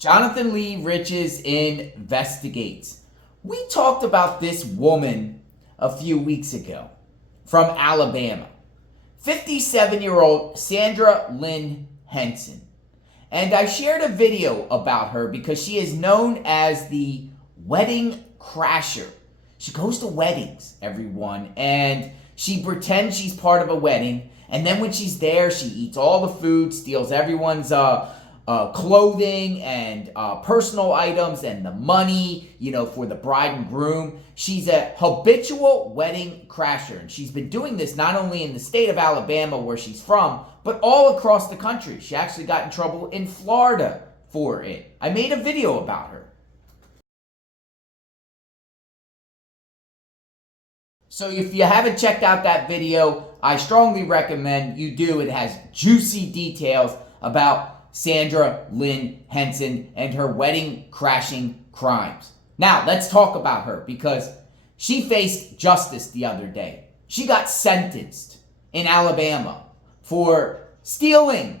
Jonathan Lee Riches investigates. We talked about this woman a few weeks ago from Alabama. 57-year-old Sandra Lynn Henson. And I shared a video about her because she is known as the wedding crasher. She goes to weddings, everyone, and she pretends she's part of a wedding. And then when she's there, she eats all the food, steals everyone's clothing and personal items and the money, for the bride and groom. She's a habitual wedding crasher, and she's been doing this not only in the state of Alabama where she's from, but all across the country. She actually got in trouble in Florida for it. I made a video about her. So if you haven't checked out that video, I strongly recommend you do. It has juicy details about Sandra Lynn Henson and her wedding crashing crimes. Now, let's talk about her because she faced justice the other day. She got sentenced in Alabama for stealing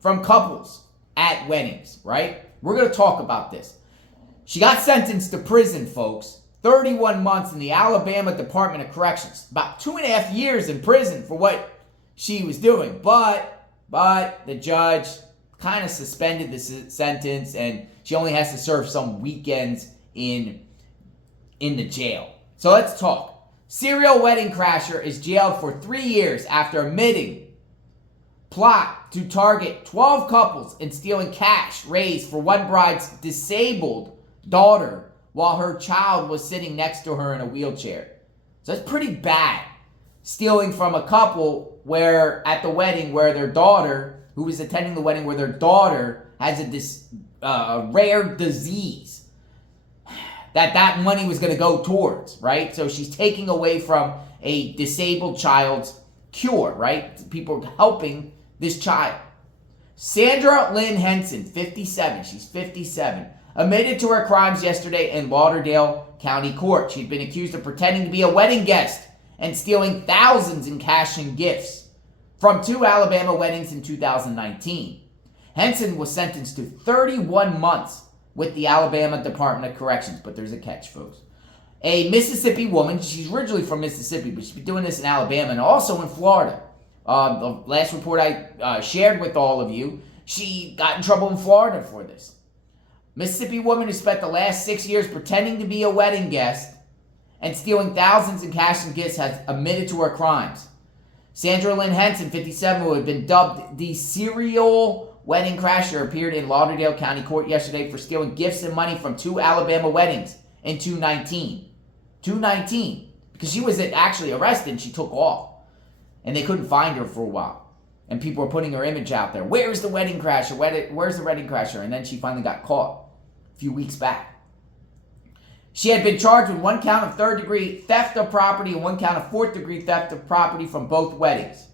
from couples at weddings, right? We're going to talk about this. She got sentenced to prison, folks. 31 months in the Alabama Department of Corrections. About 2.5 years in prison for what she was doing. But the judge kind of suspended the sentence, and she only has to serve some weekends in the jail. So let's talk. Serial wedding crasher is jailed for 3 years after admitting plot to target 12 couples and stealing cash raised for one bride's disabled daughter while her child was sitting next to her in a wheelchair. So that's pretty bad. Stealing from a couple where at the wedding where their daughter, who was attending the wedding where their daughter has a rare disease that money was going to go towards, right? So she's taking away from a disabled child's cure, right? People helping this child. Sandra Lynn Henson, 57, she's 57, admitted to her crimes yesterday in Lauderdale County Court. She'd been accused of pretending to be a wedding guest and stealing thousands in cash and gifts from 2 Alabama weddings in 2019. Henson was sentenced to 31 months with the Alabama Department of Corrections, but there's a catch, folks. A Mississippi woman, she's originally from Mississippi, but she's been doing this in Alabama and also in Florida. The last report I shared with all of you, she got in trouble in Florida for this. Mississippi woman who spent the last 6 years pretending to be a wedding guest and stealing thousands in cash and gifts has admitted to her crimes. Sandra Lynn Henson, 57, who had been dubbed the serial wedding crasher, appeared in Lauderdale County Court yesterday for stealing gifts and money from 2 Alabama weddings in 2019. 2019. Because she was actually arrested and she took off. And they couldn't find her for a while. And people were putting her image out there. Where's the wedding crasher? Where's the wedding crasher? And then she finally got caught a few weeks back. She had been charged with 1 count of 3rd-degree theft of property and 1 count of 4th-degree theft of property from both weddings.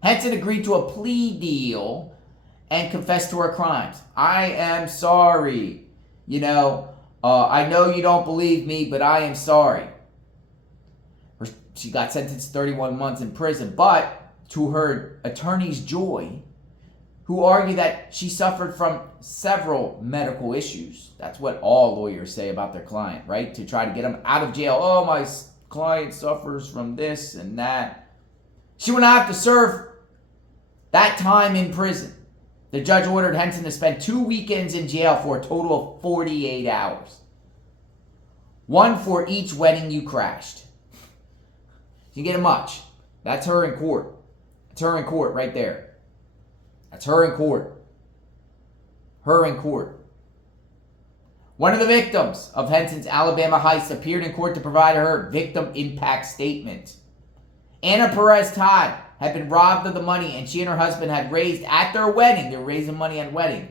Henson agreed to a plea deal and confessed to her crimes. I am sorry. I know you don't believe me, but I am sorry. She got sentenced to 31 months in prison, but to her attorney's joy, who argue that she suffered from several medical issues. That's what all lawyers say about their client, right? To try to get them out of jail. Oh, my client suffers from this and that. She will not have to serve that time in prison. The judge ordered Henson to spend 2 weekends in jail for a total of 48 hours. 1 for each wedding you crashed. You get it much. That's her in court. It's her in court right there. That's her in court. Her in court. One of the victims of Henson's Alabama heist appeared in court to provide her victim impact statement. Anna Perez Todd had been robbed of the money and she and her husband had raised at their wedding. They were raising money at wedding.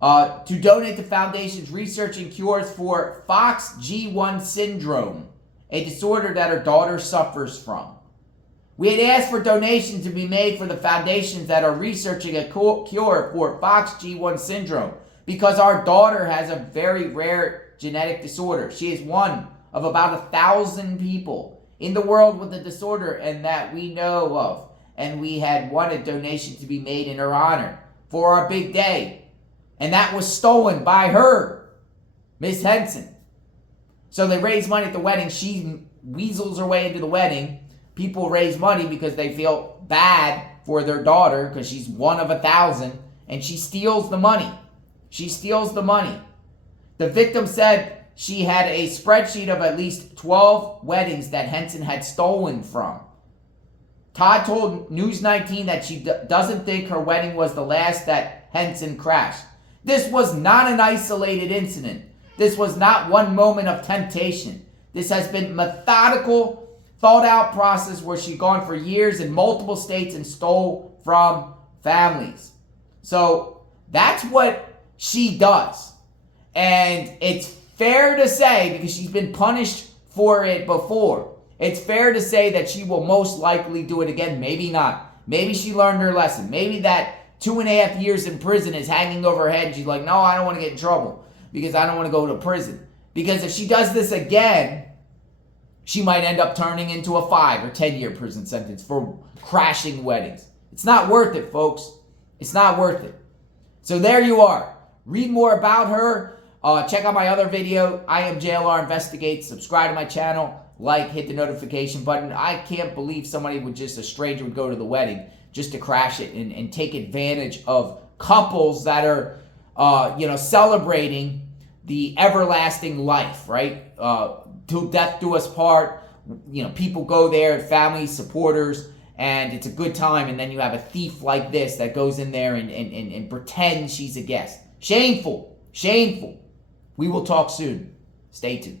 To donate to foundations researching cures for FOXG1 syndrome, a disorder that her daughter suffers from. We had asked for donations to be made for the foundations that are researching a cure for FOXG1 syndrome because our daughter has a very rare genetic disorder. She is one of about 1,000 people in the world with the disorder and that we know of. And we had wanted donations to be made in her honor for our big day. And that was stolen by her, Miss Henson. So they raise money at the wedding. She weasels her way into the wedding. People raise money because they feel bad for their daughter because she's one of 1,000. And she steals the money. She steals the money. The victim said she had a spreadsheet of at least 12 weddings that Henson had stolen from. Todd told News 19 that she doesn't think her wedding was the last that Henson crashed. This was not an isolated incident. This was not one moment of temptation. This has been methodical, thought-out process where she's gone for years in multiple states and stole from families. So that's what she does. And it's fair to say, because she's been punished for it before, it's fair to say that she will most likely do it again. Maybe not. Maybe she learned her lesson. Maybe that 2.5 years in prison is hanging over her head and she's like, no, I don't want to get in trouble because I don't want to go to prison. Because if she does this again, she might end up turning into a 5 or 10 year prison sentence for crashing weddings. It's not worth it, folks. It's not worth it. So there you are. Read more about her. Check out my other video, I Am JLR Investigates. Subscribe to my channel. Like, hit the notification button. I can't believe somebody would a stranger would go to the wedding just to crash it and take advantage of couples that are, celebrating the everlasting life, right? Till death do us part. People go there, families, supporters, and it's a good time. And then you have a thief like this that goes in there and pretends she's a guest. Shameful. Shameful. We will talk soon. Stay tuned.